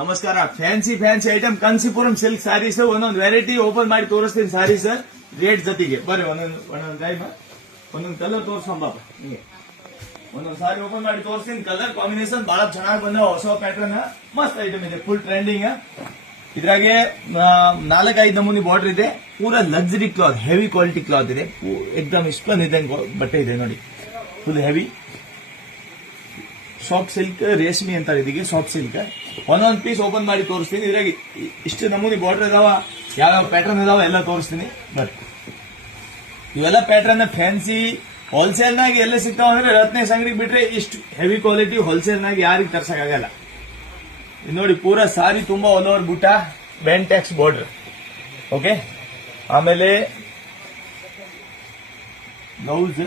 ನಮಸ್ಕಾರ. Fancy item Kanchipuram silk saris ಒಂದೊಂದು variety open ಮಾಡಿ ತೋರಿಸ್ತೀನಿ ಸ್ಯಾರೀಸ್ ರೇಟ್ ಜೊತೆಗೆ. ಬರ್ರಿ ಒಂದೊಂದು ಟೈಮ್ ಒಂದೊಂದು ಕಲರ್ ತೋರ್ಸ್ಕೊಂಬಾಪ. ಹಿಂಗೆ ಒಂದೊಂದು ಸಾರಿ ಓಪನ್ ಮಾಡಿ ತೋರಿಸ್ತೀನಿ. ಕಲರ್ ಕಾಂಬಿನೇಷನ್ ಬಹಳ ಚೆನ್ನಾಗಿ ಬಂದ, ಹೊಸ ಪ್ಯಾಟರ್ನ್ ಮಸ್ತ್ ಐಟಮ್ ಇದೆ, ಫುಲ್ ಟ್ರೆಂಡಿಂಗ್. ಇದ್ರಾಗೆ 4-5 ನಮೂನಿ ಬಾರ್ಡರ್ ಇದೆ. ಪೂರಾ luxury cloth, heavy quality cloth ಇದೆ. ಎಕ್ದಮ್ ಇಷ್ಟೊಂದು ಇದೆ ಬಟ್ಟೆ ಇದೆ ನೋಡಿ, ಫುಲ್ ಹೆವಿ ಸಾಫ್ಟ್ ಸಿಲ್ಕ್ ರೇಷ್ಮಿ ಅಂತ ಇದೀಗೆ. ಸಾಫ್ಟ್ ಸಿಲ್ಕ್ ಒಂದೊಂದು ಪೀಸ್ ಓಪನ್ ಮಾಡಿ ತೋರಿಸ್ತೀನಿ. ಇದ್ರಾಗ ಇಷ್ಟು ನಮೂನಿ ಬಾರ್ಡರ್ ಇದಾವ, ಯಾವ ಪ್ಯಾಟರ್ನ್ ಇದಾವ ಎಲ್ಲ ತೋರಿಸ್ತೀನಿ. ಬಟ್ ಇವೆಲ್ಲ ಪ್ಯಾಟರ್ನ್ ಫ್ಯಾನ್ಸಿ ಹೋಲ್ಸೇಲ್ ನಾಗ ಎಲ್ಲ ಸಿಗ್ತಾವ ಅಂದ್ರೆ ರತ್ನೇಶ್ ಅಂಗಡಿಗೆ ಬಿಟ್ರೆ ಇಷ್ಟು ಹೆವಿ ಕ್ವಾಲಿಟಿ ಹೋಲ್ಸೇಲ್ ನಾಗ ಯಾರಿಗೆ ತರ್ಸಕ್ಕಾಗಲ್ಲ. ಇದು ನೋಡಿ, ಪೂರಾ ಸಾರಿ ತುಂಬಾ ಆಲ್ ಓವರ್ ಬುಟ್ಟ, ಬೆಂಟೆಕ್ಸ್ ಬಾರ್ಡರ್. ಓಕೆ, ಆಮೇಲೆ ಬ್ಲೌಸ್,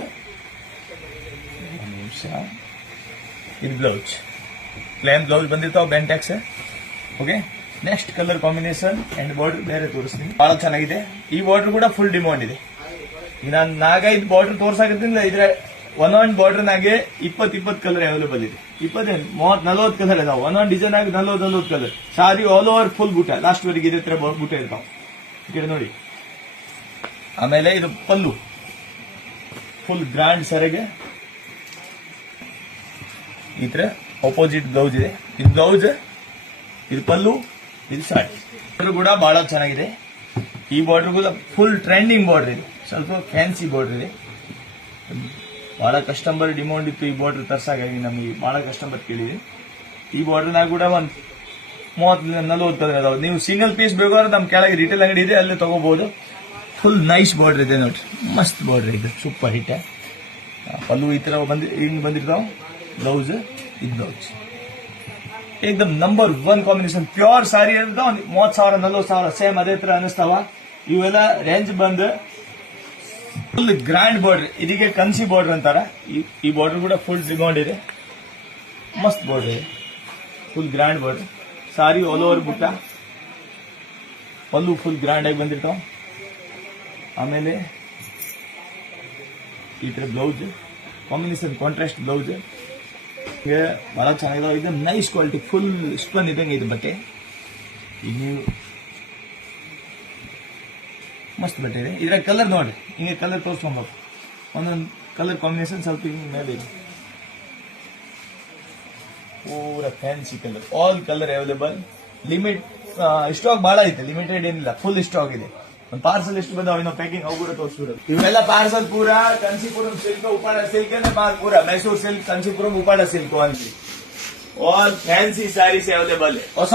ಇದು ಬ್ಲೌಸ್ ಪ್ಲೇನ್ ಬ್ಲೌಸ್ ಬಂದಿರ್ತಾವ Bentex. Okay, next colour combination and border ಬೇರೆ ತೋರಿಸ್ತೀನಿ. ಬಹಳ ಚೆನ್ನಾಗಿದೆ. ಈ ಬಾರ್ಡರ್ ಕೂಡ ಫುಲ್ ಡಿಮಾಂಡ್ ಇದೆ. ಈಗ ನಾನು 4-5 ಬಾರ್ಡರ್ ತೋರ್ಸಾಕತ್ತೀನಿ. ಇದ್ರೆ ಒಂದೊಂದು ಬಾರ್ಡರ್ ನಾಗೆ 20 ಕಲರ್ ಅವೈಲೇಬಲ್ ಇದೆ. 20-40 ಕಲರ್ ಇದಾವ. ಒಂದೊಂದು ಡಿಸೈನ್ ಆಗಿ 40 ಕಲರ್. ಸಾರಿ ಆಲ್ ಓವರ್ ಫುಲ್ ಬೂಟ, ಲಾಸ್ಟ್ ವರೆಗೆ ಇದೇ ತರ ಬೂಟ ಇರ್ತಾವ. ಈ ಕಡೆ ನೋಡಿ. ಆಮೇಲೆ ಇದು ಪಲ್ಲು, ಫುಲ್ ಗ್ರ್ಯಾಂಡ್ ಸರಿಗೆ ಈ ತರ ಅಪೋಸಿಟ್ ಬ್ಲೌಸ್ ಇದೆ. ಇದು ಬ್ಲೌಸ್, ಇದು ಪಲ್ಲು, ಇದು ಸಾರಿ. ಬಾರ್ಡರ್ ಕೂಡ ಬಹಳ ಚೆನ್ನಾಗಿದೆ. ಈ ಬಾರ್ಡರ್ ಕೂಡ ಫುಲ್ ಟ್ರೆಂಡಿಂಗ್ ಬಾರ್ಡರ್ ಇದೆ, ಸ್ವಲ್ಪ ಫ್ಯಾನ್ಸಿ ಬಾರ್ಡರ್ ಇದೆ. ಬಹಳ ಕಸ್ಟಮರ್ ಡಿಮಾಂಡ್ ಇತ್ತು ಈ ಬಾರ್ಡರ್ ತರ್ಸಾಗಾಗಿ, ನಮಗೆ ಬಹಳ ಕಸ್ಟಮರ್ ಕೇಳಿದೆ. ಈ ಬಾರ್ಡರ್ನಾಗ ಕೂಡ ಒಂದು 30-40 ಕಲರ್ ಅದಾವ. ನೀವು ಸಿಂಗಲ್ ಪೀಸ್ ಬೇಕಾದ್ರೆ ನಮ್ಮ ಕೆಳಗೆ ರಿಟೇಲ್ ಅಂಗಡಿ ಇದೆ, ಅಲ್ಲೇ ತಗೋಬಹುದು. ಫುಲ್ ನೈಸ್ ಬಾರ್ಡರ್ ಇದೆ ನೋಡ್ರಿ, ಮಸ್ತ್ ಬಾರ್ಡರ್ ಇದೆ, ಸೂಪರ್ ಹಿಟ್. ಪಲ್ಲು ಈ ತರ ಹಿಂಗ್ ಬಂದಿರ್ತಾವ. ಬ್ಲೌಸ್, ಇದು ಬ್ಲೌಸ್ ಏಕದಮ್ ನಂಬರ್ 1 ಕಾಂಬಿನೇಷನ್. ಪ್ಯೂರ್ ಸಾರಿ ಇರ್ತಾವ. 30,000-40,000 ಸೇಮ್ ಅದೇ ತರ ಅನಿಸ್ತಾವ. ಇವೆಲ್ಲ ರೇಂಜ್ ಬಂದು ಫುಲ್ ಗ್ರ್ಯಾಂಡ್ ಬಾರ್ಡರ್. ಇದಕ್ಕೆ ಕನ್ಸಿ ಬಾರ್ಡರ್ ಅಂತಾರ. ಈ ಬಾರ್ಡರ್ ಕೂಡ ಫುಲ್ ಡಿಮಾಂಡ್ ಇದೆ, ಮಸ್ತ್ ಬಾರ್ಡರ್ ಇದೆ, ಫುಲ್ ಗ್ರ್ಯಾಂಡ್ ಬಾರ್ಡರ್. ಸಾರಿ ಆಲ್ ಓವರ್ ಬುಟ್ಟ, ಪಲ್ಲು ಫುಲ್ ಗ್ರ್ಯಾಂಡ್ ಆಗಿ ಬಂದಿರ್ತಾವ. ಆಮೇಲೆ ಈ ತರ ಬ್ಲೌಸ್ ಕಾಂಬಿನೇಷನ್, ಕಾಂಟ್ರಾಸ್ಟ್ ಬ್ಲೌಸ್ ಬಹಳ ಚೆನ್ನಾಗಿದಾವೆ. ಇದು ನೈಸ್ ಕ್ವಾಲಿಟಿ, ಫುಲ್ ಸ್ಪನ್ ಇದ್ದಂಗೆ ಇದು ಬಟ್ಟೆ. ಈಗ ನೀವು ಮಸ್ತ್ ಬಟ್ಟೆ ಇದೆ. ಇದ್ರ ಕಲರ್ ನೋಡಿ, ಹಿಂಗೆ ಕಲರ್ ತೋರಿಸ್ಕೊಬೇಕು. ಒಂದೊಂದು ಕಲರ್ ಕಾಂಬಿನೇಷನ್ ಸ್ವಲ್ಪ ಹಿಂಗೆ ಮೇಲೆ ಇದೆ. ಪೂರ fancy colour, all colour available. Limit stock ಬಹಳ ಐತೆ, ಲಿಮಿಟೆಡ್ ಏನಿಲ್ಲ, ಫುಲ್ ಸ್ಟಾಕ್ ಇದೆ. ಒಂದು ಪಾರ್ಸಲ್ ಎಷ್ಟು ಬಂದಾವ, ಇನ್ನೂ ಪ್ಯಾಕಿಂಗ್ ಅವು ಕೂಡ ತೋರಿಸ್ಬಿಡೋದು. ಇವೆಲ್ಲ ಪಾರ್ಸಲ್ ಪೂರಾ ಕಾಂಚೀಪುರಂ ಸಿಲ್ಕ್, ಉಪ್ಪಾಡ ಸಿಲ್ಕ್ ಪೂರಾ ಮೈಸೂರು ಸಿಲ್ಕ್, ಕಾಂಚೀಪುರಂ, ಉಪ್ಪಾಡ ಸಿಲ್ಕ್ ಅಂತ ಆಲ್ ಫ್ಯಾನ್ಸಿ ಸ್ಯಾರೀಸ್ ಅವೈಲೇಬಲ್. ಹೊಸ